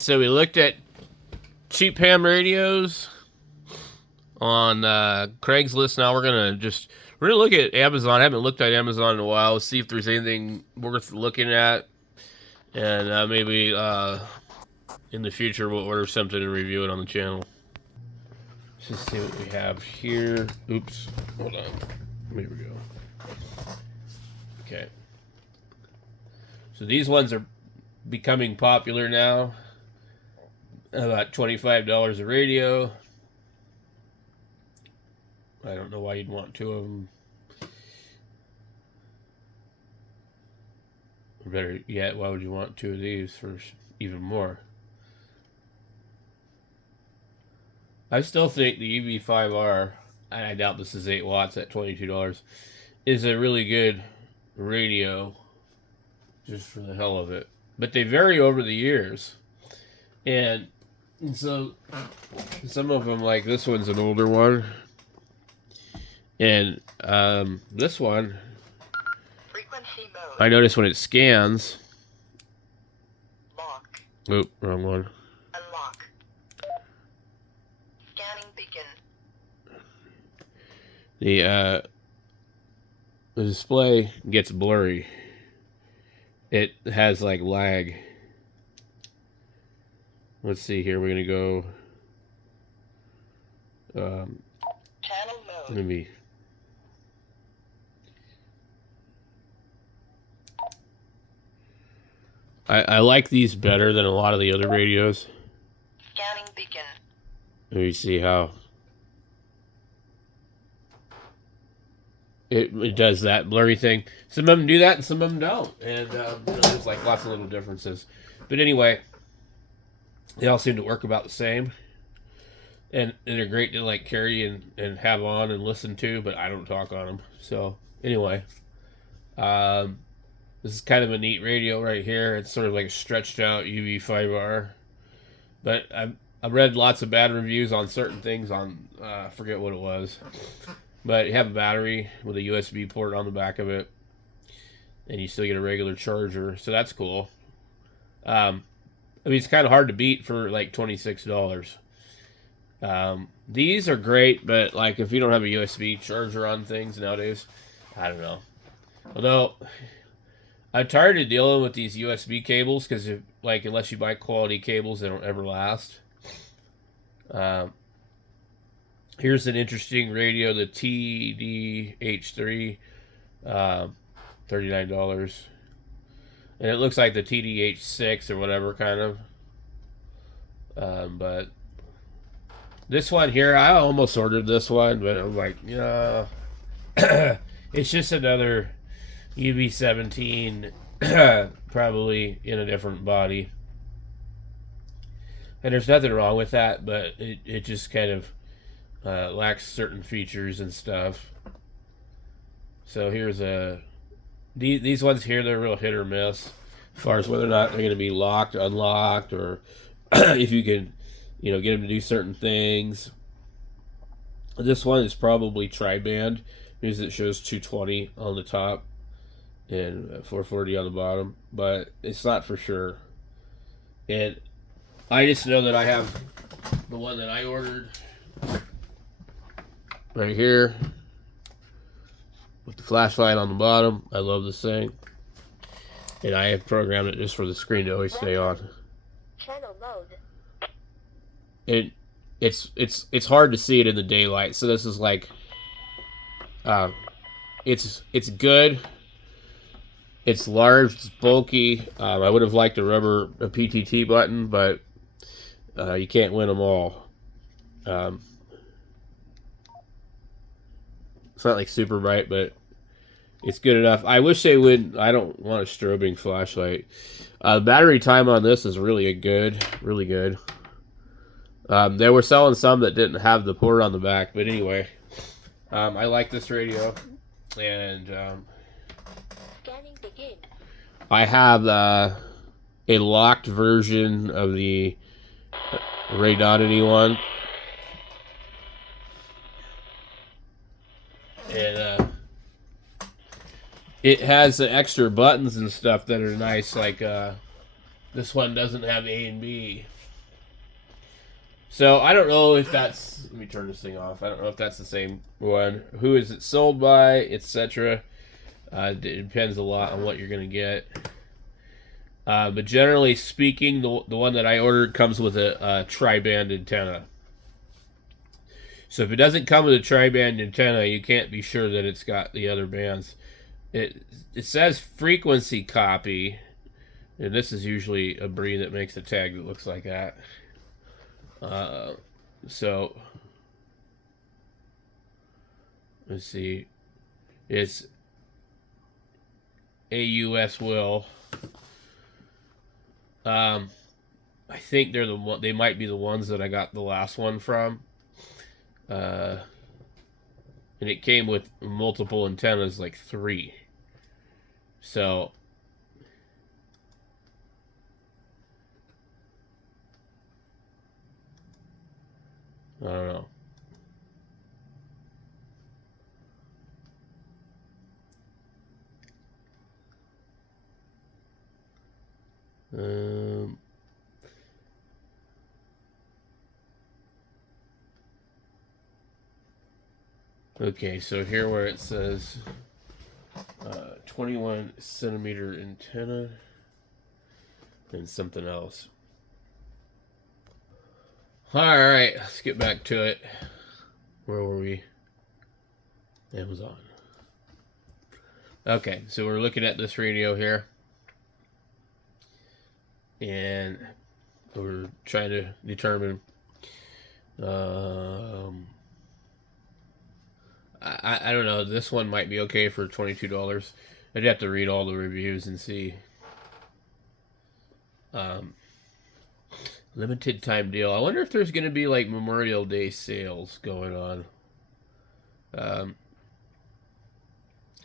So we looked at cheap ham radios on Craigslist. Now we're gonna look at Amazon. I haven't looked at Amazon in a while. See if there's anything worth looking at, and maybe in the future we'll order something and review it on the channel. Let's just see what we have here. Oops, hold on. Here we go. Okay. So these ones are becoming popular now. About $25 a radio. I don't know why you'd want two of them. Or better yet, why would you want two of these for even more? I still think the UV5R, and I doubt this is 8 watts at $22, is a really good radio, just for the hell of it. But they vary over the years. And so some of them, like this one's an older one. And this one, frequency mode. I notice when it scans. Lock. Oop, wrong one. Unlock. Scanning begin. The display gets blurry. It has like lag. Let's see here. We're gonna go. Channel mode. Let me. I like these better than a lot of the other radios. Scanning begin. Let me see how it does that blurry thing. Some of them do that and some of them don't. And there's like lots of little differences. But anyway, they all seem to work about the same. And they're great to like carry and have on and listen to, but I don't talk on them. So anyway, this is kind of a neat radio right here. It's sort of like a stretched out UV5R. But I've read lots of bad reviews on certain things on, I forget what it was. But you have a battery with a USB port on the back of it. And you still get a regular charger. So that's cool. I mean, it's kind of hard to beat for like $26. These are great, but like if you don't have a USB charger on things nowadays, I don't know. Although I'm tired of dealing with these USB cables because, like, unless you buy quality cables, they don't ever last. Here's an interesting radio, the TDH3, $39, and it looks like the TDH6 or whatever kind of. But this one here, I almost ordered this one, but I'm like, it's just another UV17, probably in a different body. And there's nothing wrong with that, but it just kind of lacks certain features and stuff. So here's these ones here, they're real hit or miss as far as whether or not they're going to be locked, unlocked, or if you can, get them to do certain things. This one is probably tri-band because it shows 220 on the top and 440 on the bottom, but it's not for sure. And I just know that I have the one that I ordered right here with the flashlight on the bottom. I love this thing, and I have programmed it just for the screen to always stay on. Channel mode. It's hard to see it in the daylight, so this is like it's good. It's large, it's bulky. I would have liked a PTT button, but you can't win them all. It's not like super bright, but it's good enough. I wish they would. I don't want a strobing flashlight. Battery time on this is really good. They were selling some that didn't have the port on the back, but anyway, I like this radio, and I have a locked version of the Radonity one, and it has the extra buttons and stuff that are nice, like This one doesn't have A and B. So I don't know if that's. Let me turn this thing off. I don't know if that's the same one. Who is it sold by, etc. It depends a lot on what you're gonna get. But generally speaking, the one that I ordered comes with a tri-band antenna. So if it doesn't come with a tri-band antenna, you can't be sure that it's got the other bands. It says frequency copy, and this is usually a breed that makes a tag that looks like that. So let's see, it's AUS Will. I think they're the one. They might be the ones that I got the last one from. And it came with multiple antennas, like 3. So I don't know. Okay, so here where it says 21 centimeter antenna and something else. Alright, let's get back to it. Where were we? Amazon. Okay, so we're looking at this radio here. And we're trying to determine I don't know, this one might be okay for $22. I'd have to read all the reviews and see. Limited time deal. I wonder if there's going to be like Memorial Day sales going on.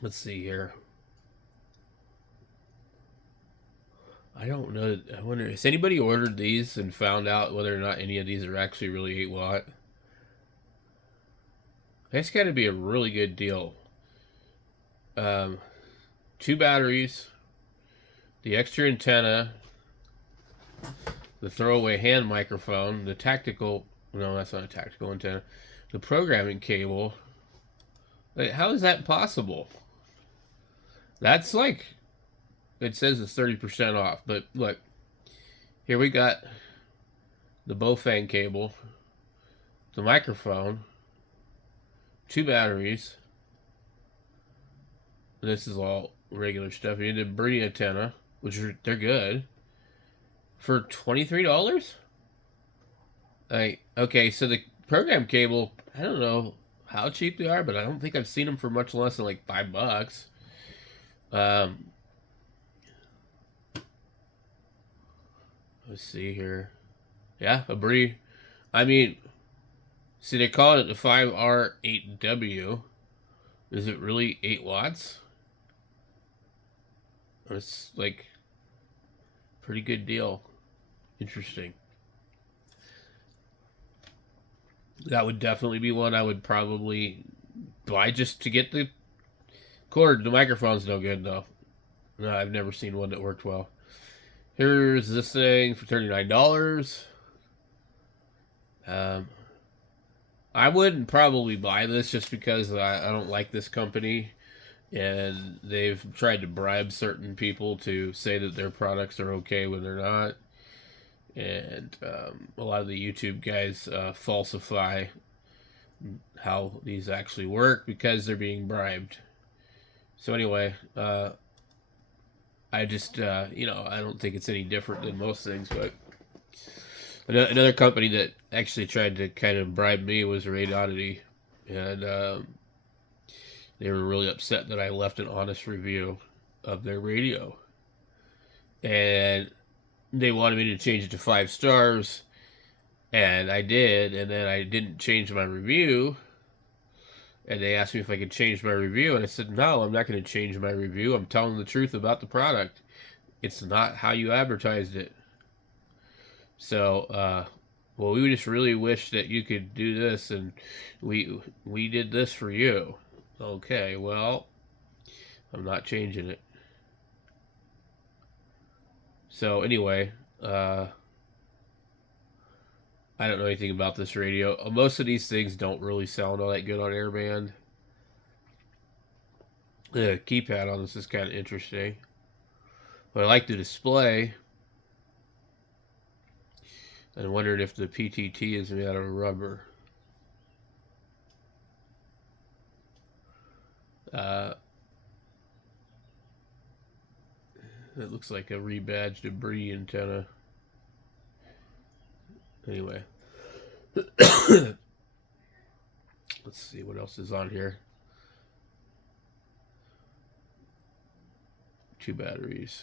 Let's see here. I don't know. I wonder, has anybody ordered these and found out whether or not any of these are actually really 8 watt? That's got to be a really good deal. 2 batteries, the extra antenna, the throwaway hand microphone, the tactical, no, that's not a tactical antenna, the programming cable. Like, how is that possible? That's like, it says it's 30% off, but look, here we got the Bofang cable, the microphone, 2 batteries. This is all regular stuff. You need the Birdie antenna, which they're good, for $23. Okay, so the program cable, I don't know how cheap they are, but I don't think I've seen them for much less than like $5. Let's see here. Yeah, a Birdie. I mean, see, they call it the 5R8W. Is it really 8 watts? It's like pretty good deal. Interesting. That would definitely be one I would probably buy just to get the cord. The microphone's no good though. No, I've never seen one that worked well. Here's this thing for $39. I wouldn't probably buy this just because I don't like this company, and they've tried to bribe certain people to say that their products are okay when they're not. And a lot of the YouTube guys falsify how these actually work because they're being bribed. So anyway, I just, I don't think it's any different than most things, but another company that actually tried to kind of bribe me was Radionity, and they were really upset that I left an honest review of their radio. And they wanted me to change it to 5 stars, and I did, and then I didn't change my review, and they asked me if I could change my review, and I said, no, I'm not going to change my review. I'm telling the truth about the product. It's not how you advertised it. So, well, we just really wish that you could do this, and we did this for you. Okay, well, I'm not changing it. So anyway, I don't know anything about this radio. Most of these things don't really sound all that good on airband. The keypad on this is kind of interesting. But I like the display. I wondered if the PTT is made out of rubber. It looks like a rebadged debris antenna. Anyway. Let's see what else is on here. 2 batteries.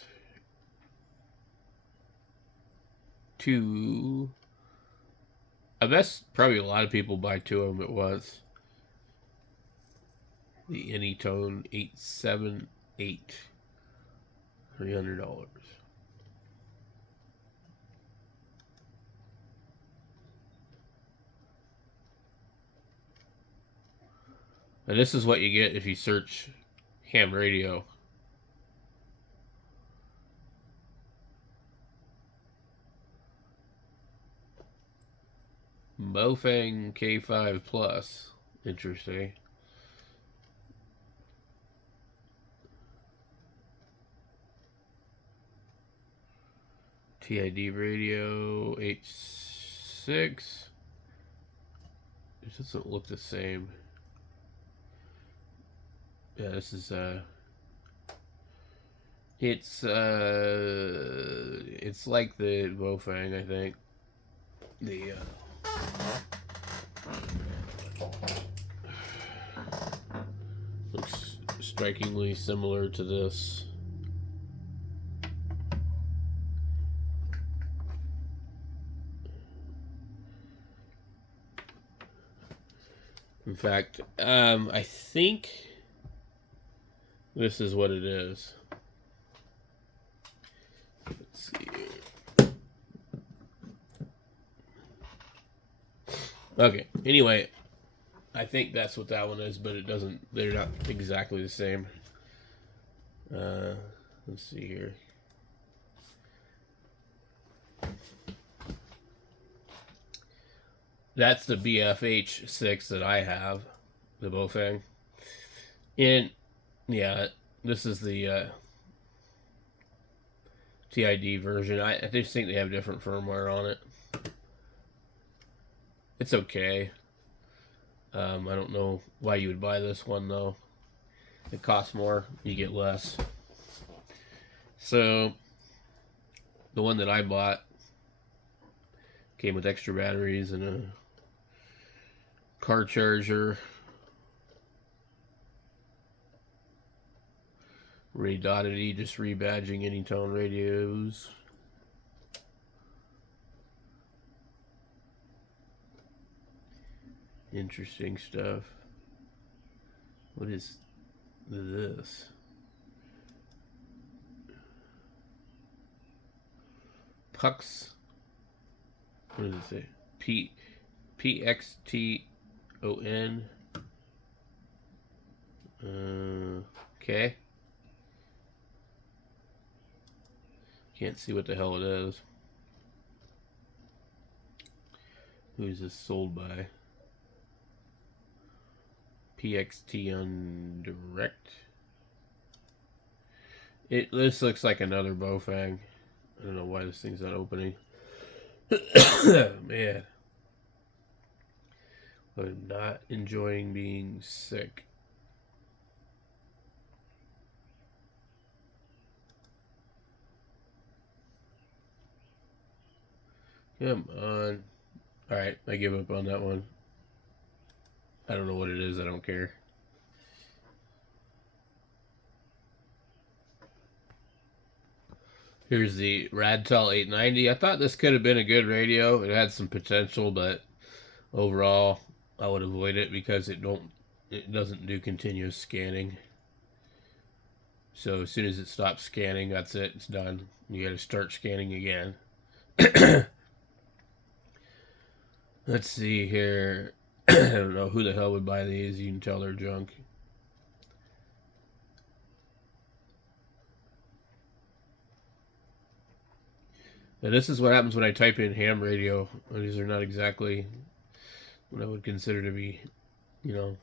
2. I guess probably a lot of people buy 2 of them at once. The Anytone 878. $300. And this is what you get if you search ham radio. Baofeng K5 Plus. Interesting. TID radio H6. It doesn't look the same. Yeah, this is it's like the Baofeng, I think. The looks strikingly similar to this. In fact, I think this is what it is. Let's see. Okay. Anyway, I think that's what that one is, but it doesn't. They're not exactly the same. Let's see here. That's the BFH6 that I have, the Baofeng. And yeah, this is the TID version. I just think they have different firmware on it. It's okay. I don't know why you would buy this one though. It costs more, you get less. So the one that I bought came with extra batteries and a car charger, Ray.D, just rebadging Anytone radios. Interesting stuff. What is this? Pux. What does it say? PXTON. Okay. Can't see what the hell it is. Who is this sold by? PXT on direct. This looks like another Baofeng. I don't know why this thing's not opening. Man. I'm not enjoying being sick. Come on. Alright, I give up on that one. I don't know what it is, I don't care. Here's the Radtel 890. I thought this could have been a good radio. It had some potential, but overall, I would avoid it because it doesn't do continuous scanning. So as soon as it stops scanning, that's it. It's done. You got to start scanning again. Let's see here. I don't know who the hell would buy these. You can tell they're junk. And this is what happens when I type in ham radio. These are not exactly what I would consider to be, you know,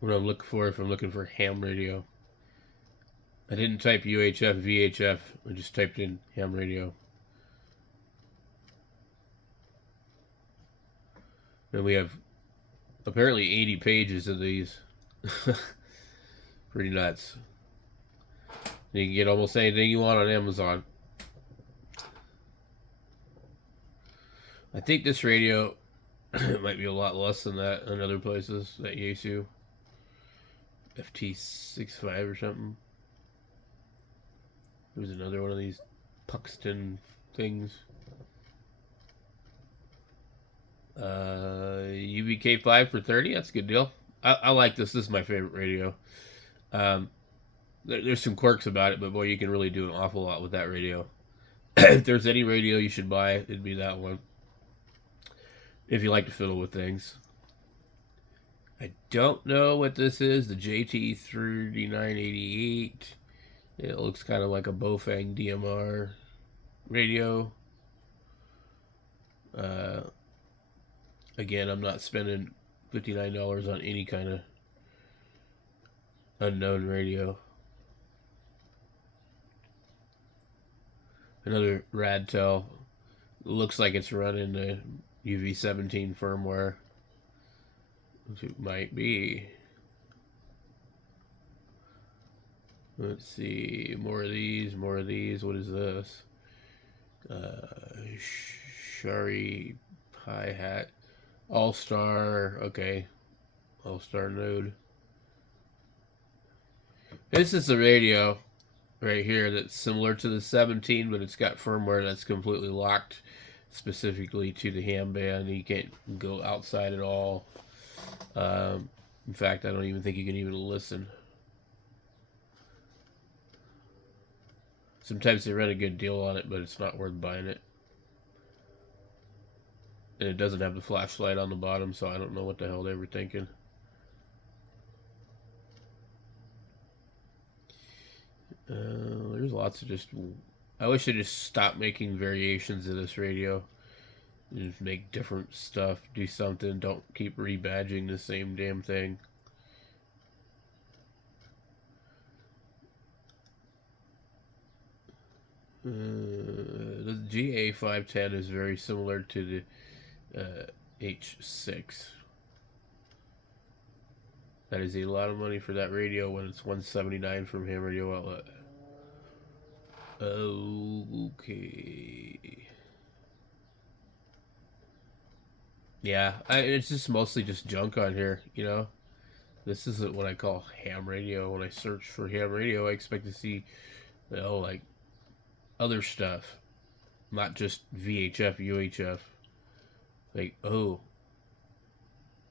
what I'm looking for if I'm looking for ham radio. I didn't type UHF, VHF. I just typed in ham radio. And we have apparently 80 pages of these. Pretty nuts. You can get almost anything you want on Amazon. I think this radio might be a lot less than that in other places. That Yaesu FT65 or something. There's another one of these Puxton things. UBK5 for 30. That's a good deal. I like this. This is my favorite radio. There's some quirks about it, but boy, you can really do an awful lot with that radio. If there's any radio you should buy, it'd be that one. If you like to fiddle with things. I don't know what this is. The JT3988. It looks kind of like a Bofang DMR radio. Again, I'm not spending $59 on any kind of unknown radio. Another Radtel. Looks like it's running the UV17 firmware. Which it might be. Let's see. More of these. More of these. What is this? Shari hi-hat. All-Star. Okay. All-Star node. This is a radio right here that's similar to the 17, but it's got firmware that's completely locked specifically to the ham band. You can't go outside at all. In fact, I don't even think you can even listen. Sometimes they run a good deal on it, but it's not worth buying it. And it doesn't have the flashlight on the bottom, so I don't know what the hell they were thinking. There's lots of just... I wish they just stopped making variations of this radio. Just make different stuff, do something, don't keep rebadging the same damn thing. The GA510 is very similar to the H6. That is a lot of money for that radio when it's $179 from Ham Radio Outlet. Okay. Yeah, it's just mostly just junk on here, you know. This isn't what I call ham radio. When I search for ham radio, I expect to see, you know, like other stuff, not just VHF, UHF. Like, oh,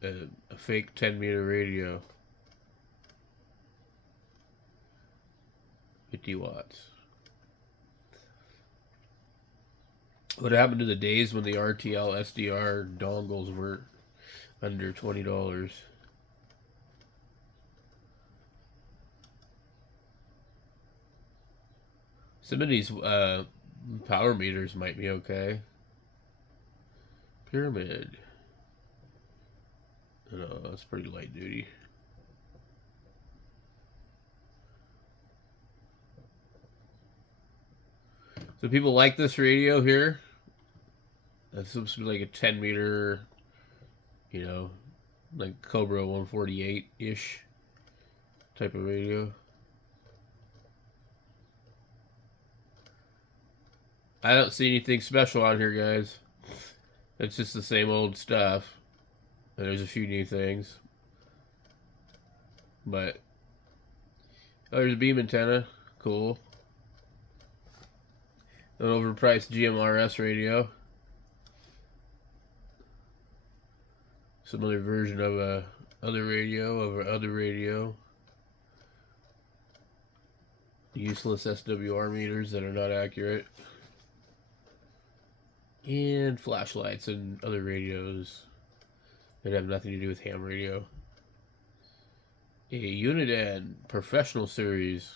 a fake 10-meter radio, 50 watts. What happened to the days when the RTL SDR dongles were under $20? Some of these power meters might be okay. Pyramid. No, that's pretty light duty. So people like this radio here. That's supposed to be like a 10-meter, you know, like Cobra 148-ish type of radio. I don't see anything special on here, guys. It's just the same old stuff. And there's a few new things. But oh, there's a beam antenna. Cool. An overpriced GMRS radio. Some other version of a other radio. Useless SWR meters that are not accurate. And flashlights and other radios that have nothing to do with ham radio. A Uniden Professional Series.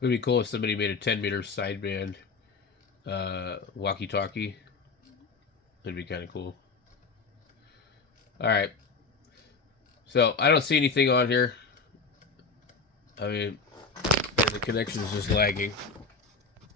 It'd be cool if somebody made a 10-meter sideband walkie-talkie. That'd be kind of cool. All right. So I don't see anything on here. I mean, the connection is just lagging.